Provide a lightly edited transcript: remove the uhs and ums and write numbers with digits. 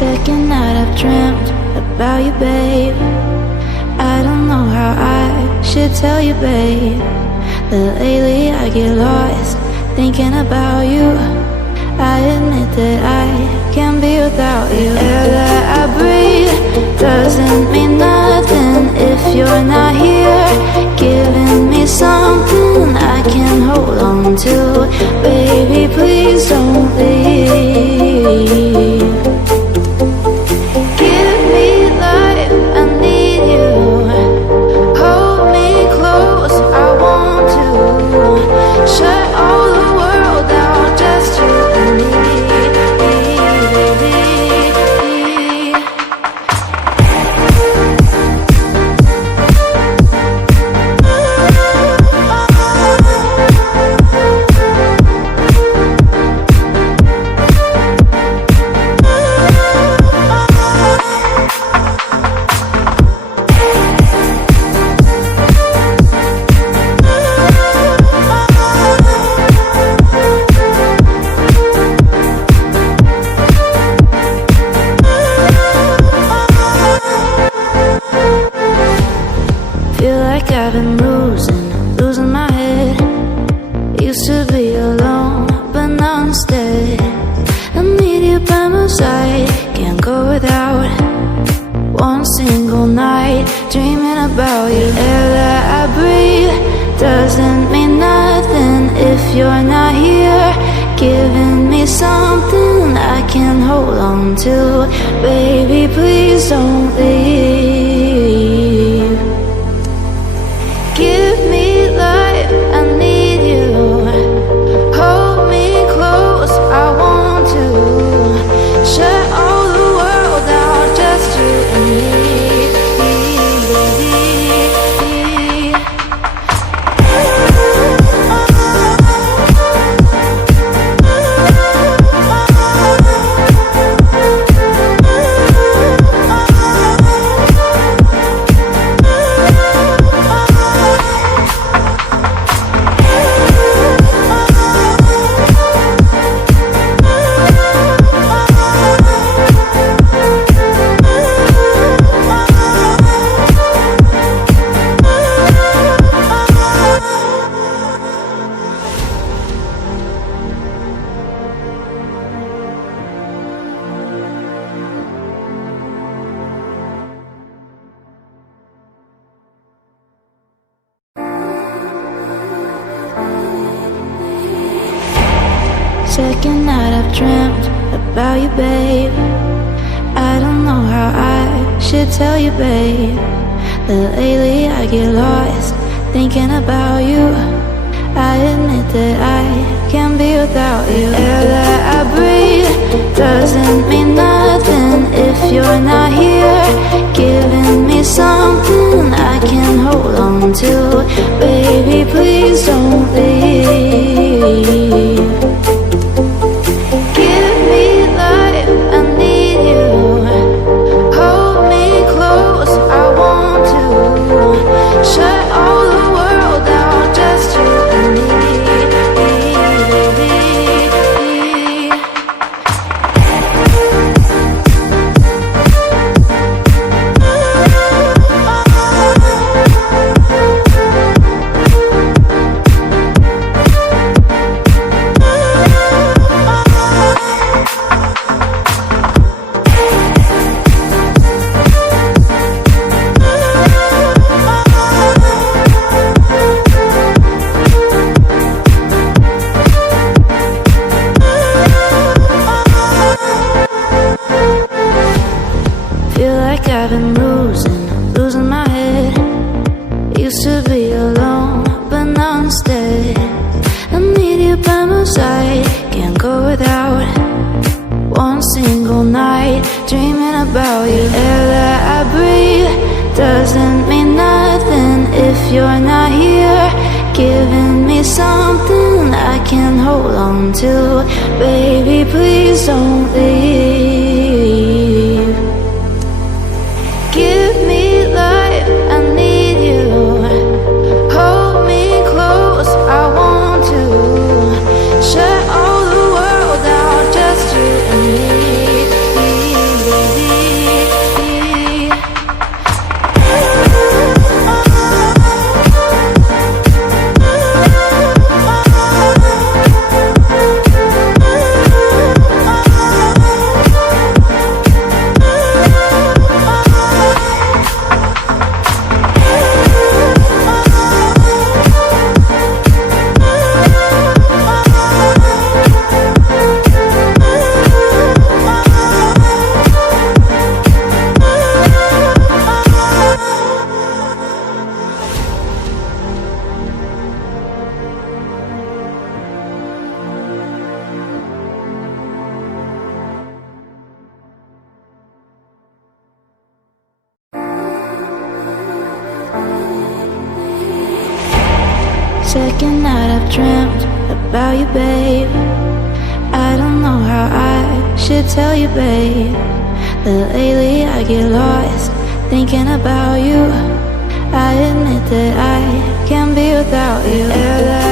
Second night I've dreamt about you, babe. I don't know how I should tell you, babe, that lately I get lost thinking about you. I admit that I can't be without you. Air that I breathe doesn't mean nothing if you're not here, giving me something I can hold on to. Baby, please don't leave. Give me life, I need you. Hold me close, I want to. Shut all the world out, just you and me. I've been losing my head. Used to be alone, but now instead I need you by my side. Can't go without one single night dreaming about you. Air that I breathe doesn't mean nothing if you're not here, giving me something I can hold on to. Baby, please don't leave. Give me life, I need you. Hold me close, I want to. Shut all the world out, just you and me. Second night I've dreamt about you, babe. I don't know how I should tell you, babe, that lately I get lost thinking about you. I admit that I can't be without you. Air that I breathe doesn't mean nothing if you're not here, giving me something I can hold on to. Baby, please don't leave. Shut all the world out, just you and me. I've been losing my head. Used to be alone, but now instead I need you by my side. Can't go without one single night dreaming about you. Air that I breathe doesn't mean nothing if you're not here, giving me something I can hold on to. Baby, please don't leave. Give me life, I need you. Hold me close, I want to. Shut all the world out, just you and me. dreamt about you, babe. I don't know how I should tell you, babe, that lately I get lost thinking about you. I admit that I can't be without you.